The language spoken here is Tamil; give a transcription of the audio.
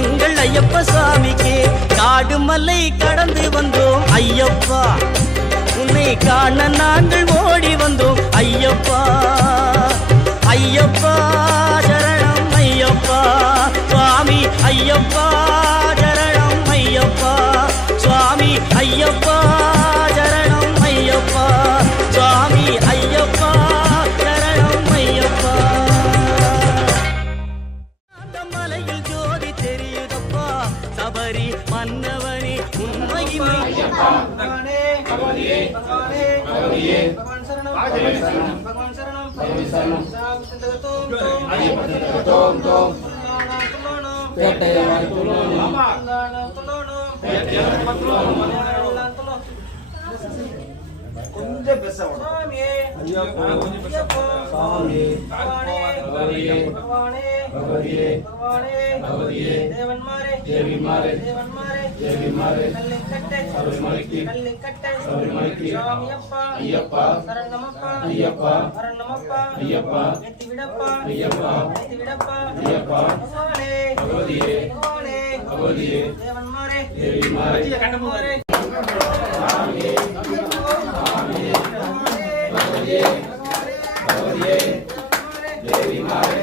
எங்கள் ஐயப்ப சாமிக்கே காடு மலை கடந்து வந்தோம் ஐயப்பா உன்னை காண நாங்கள் ஓடி வந்தோம் ஐயப்பா ஐயப்பா சரணம் ஐயப்பா சுவாமி ஐயப்பா சரணம் ஐயப்பா சுவாமி ஐயப்பா சரணம் ஐயப்பா சுவாமி ஐயப்பா சரணம் ஐயப்பா அந்த மலையில் ஜோதி தெரியுதப்பா சபரி மன்னவனே உண்மையுமே भगवान शरणम भगवान शरणम கொஞ்சம் பேசணும் சாமியே ஐயப்பா சாமி பகவானே பகவதியே பகவதியே தேவன்மாரே கல்லிக்கட்டை சாமியப்பா ஐயப்பா சரணமப்பா ஐயப்பா எத்தி விடப்பா ஐயப்பா பகவதியே தேவன்மாரே கண்டமாரே சாமியே भगवतिये देवी मारे